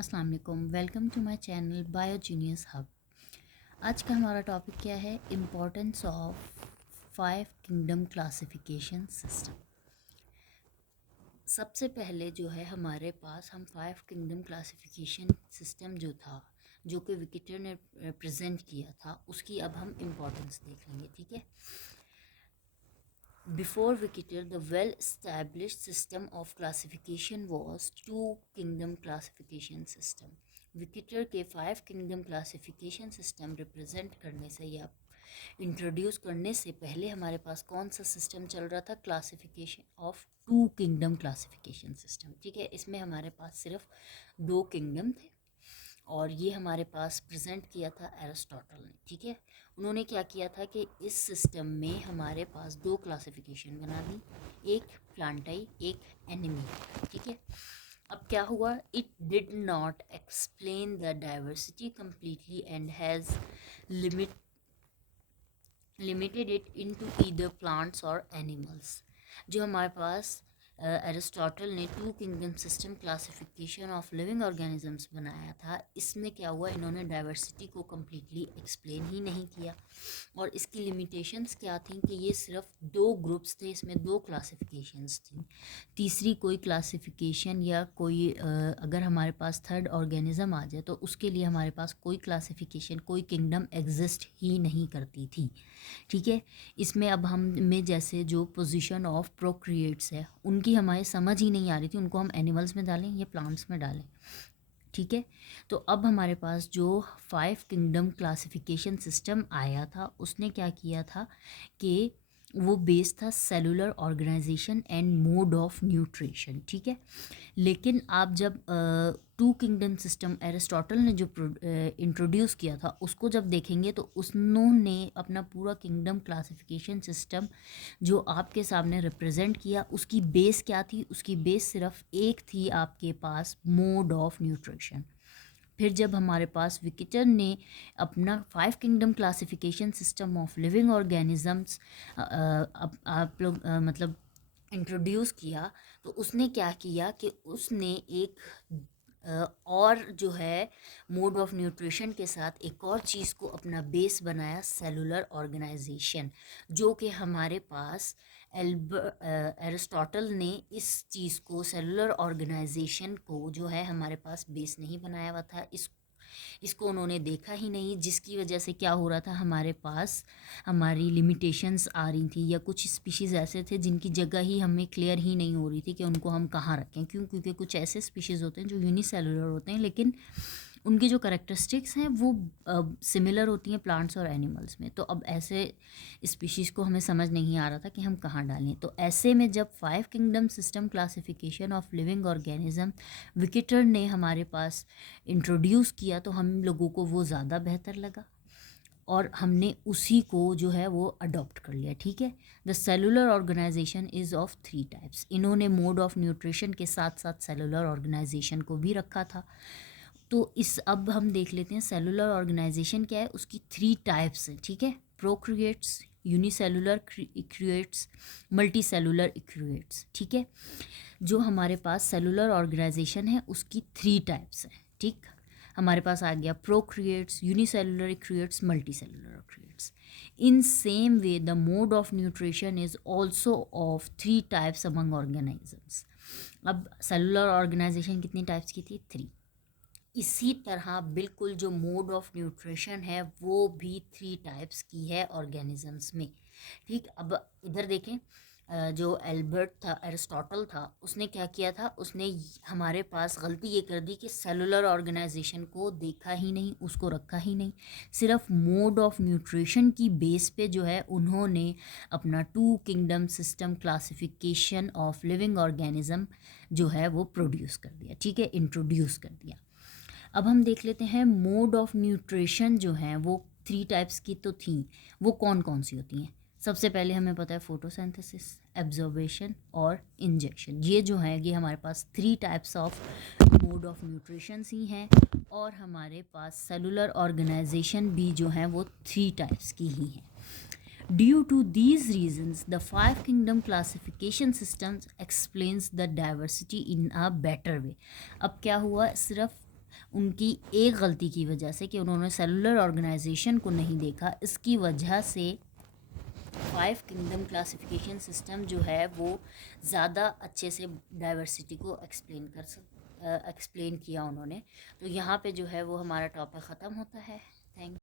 अस्सलाम वालेकुम, welcome to my channel Biogenius Hub. आज का हमारा टॉपिक क्या है? Importance of 5 kingdom classification system. सबसे पहले जो है हमारे पास हम 5 किंगडम क्लासिफिकेशन सिस्टम जो था, जो कि विकेटर ने प्रेजेंट किया था, उसकी अब हम इम्पोर्टेंस देख लेंगे। ठीक है। Before Vicketer, the well-established system of classification was 2 kingdom classification system. विकेटर के 5 किंगडम क्लासिफिकेशन सिस्टम रिप्रेजेंट करने से या इंट्रोड्यूस करने से पहले हमारे पास कौन सा सिस्टम चल रहा था? Classification of 2 kingdom classification system. ठीक है, इसमें हमारे पास सिर्फ 2 किंगडम थे और ये हमारे पास प्रेजेंट किया था एरिस्टोटल ने। ठीक है, उन्होंने क्या किया था कि इस सिस्टम में हमारे पास 2 क्लासिफिकेशन बना दी, एक प्लांटाई, एक एनिमी। ठीक है, अब क्या हुआ? It did not explain the diversity completely and has limited it into either plants और एनिमल्स। जो हमारे पास एरिस्टोटल ने 2 kingdom system classification of living organisms बनाया था, इसमें क्या हुआ? इन्होंने डाइवर्सिटी को कम्प्लीटली एक्सप्लेन ही नहीं किया और इसकी लिमिटेशंस क्या थी कि ये सिर्फ 2 ग्रुप्स थे, इसमें 2 क्लासिफिकेशंस थी। तीसरी कोई क्लासिफिकेशन या कोई अगर हमारे पास थर्ड ऑर्गेनिज्म आ जाए तो उसके लिए हमारे पास कोई क्लासिफिकेशन, कोई किंगडम एग्जिस्ट ही नहीं करती थी। ठीक है, इसमें अब हम में जैसे जो पोजीशन ऑफ प्रोक्रिएट्स है उनकी हमारे समझ ही नहीं आ रही थी, उनको हम एनिमल्स में डालें या प्लांट्स में डालें। ठीक है, तो अब हमारे पास जो 5 किंगडम क्लासिफिकेशन सिस्टम आया था उसने क्या किया था कि वो बेस्ड था cellular organisation and mode of nutrition. ठीक है, लेकिन आप जब 2 किंगडम सिस्टम एरिस्टोटल ने जो इंट्रोड्यूस किया था उसको जब देखेंगे तो उन्होंने अपना पूरा किंगडम क्लासिफिकेशन सिस्टम जो आपके सामने रिप्रेजेंट किया, उसकी बेस क्या थी? उसकी बेस सिर्फ एक थी आपके पास, मोड ऑफ न्यूट्रिशन। फिर जब हमारे पास विकेटर ने अपना 5 kingdom classification system of living organisms आप लोग मतलब इंट्रोड्यूस किया, तो उसने क्या किया कि उसने एक और जो है मोड ऑफ न्यूट्रिशन के साथ एक और चीज़ को अपना बेस बनाया, सेलुलर ऑर्गेनाइजेशन, जो कि हमारे पास एरिस्टोटल ने इस चीज़ को, सेलुलर ऑर्गेनाइजेशन को जो है हमारे पास बेस नहीं बनाया हुआ था। इसको उन्होंने देखा ही नहीं, जिसकी वजह से क्या हो रहा था, हमारे पास हमारी लिमिटेशंस आ रही थी या कुछ स्पीशीज़ ऐसे थे जिनकी जगह ही हमें क्लियर ही नहीं हो रही थी कि उनको हम कहाँ रखें। क्योंकि कुछ ऐसे स्पीशीज़ होते हैं जो यूनिसेलुलर होते हैं लेकिन उनकी जो करेक्टरिस्टिक्स हैं वो सिमिलर होती हैं प्लांट्स और एनिमल्स में। तो अब ऐसे स्पीशीज़ को हमें समझ नहीं आ रहा था कि हम कहाँ डालें। तो ऐसे में जब 5 kingdom system classification of living organism विकेटर ने हमारे पास इंट्रोड्यूस किया तो हम लोगों को वो ज़्यादा बेहतर लगा और हमने उसी को जो है वो अडॉप्ट कर लिया। ठीक है, the cellular organisation is of 3 types. इन्होंने मोड ऑफ न्यूट्रिशन के साथ साथ सेलुलर ऑर्गेनाइजेशन को भी रखा था। तो इस अब हम देख लेते हैं सेलुलर ऑर्गेनाइजेशन क्या है, उसकी 3 टाइप्स हैं। ठीक है, प्रोक्रिएट्स, यूनिसेलुलर इक्रिएट्स, मल्टी सेलुलर इक्रिएट्स। ठीक है, जो हमारे पास सेलुलर ऑर्गेनाइजेशन है उसकी 3 टाइप्स हैं। ठीक, हमारे पास आ गया prokaryotes, unicellular eukaryotes, multi cellular eukaryotes. In same way the mode of nutrition is also of 3 types among organisms. अब सेलुलर ऑर्गेनाइजेशन कितनी टाइप्स की थी? 3। इसी तरह बिल्कुल जो मोड ऑफ न्यूट्रिशन है वो भी 3 टाइप्स की है ऑर्गेनिजम्स में। ठीक, अब इधर देखें, जो एल्बर्ट था, एरिस्टोटल था, उसने क्या किया था? उसने हमारे पास गलती ये कर दी कि सेलुलर ऑर्गेनाइजेशन को देखा ही नहीं, उसको रखा ही नहीं, सिर्फ मोड ऑफ न्यूट्रिशन की बेस पे जो है उन्होंने अपना 2 kingdom system classification of living organism जो है वो प्रोड्यूस कर दिया। ठीक है, इंट्रोड्यूस कर दिया। अब हम देख लेते हैं मोड ऑफ न्यूट्रिशन जो है वो 3 टाइप्स की तो थी, वो कौन कौन सी होती हैं? सबसे पहले हमें पता है फोटोसिंथेसिस, एब्जॉर्बेशन और इंजेक्शन। ये जो है ये हमारे पास 3 types of mode of nutrition ही हैं और हमारे पास सेलुलर ऑर्गेनाइजेशन भी जो है वो 3 टाइप्स की ही हैं। Due to these reasons, the 5 kingdom classification systems explains the diversity in a better way. अब क्या हुआ? सिर्फ उनकी एक गलती की वजह से कि उन्होंने सेलुलर ऑर्गेनाइजेशन को नहीं देखा, इसकी वजह से 5 किंगडम क्लासिफिकेशन सिस्टम जो है वो ज़्यादा अच्छे से डाइवर्सिटी को एक्सप्लेन किया उन्होंने। तो यहाँ पे जो है वो हमारा टॉपिक ख़त्म होता है। थैंक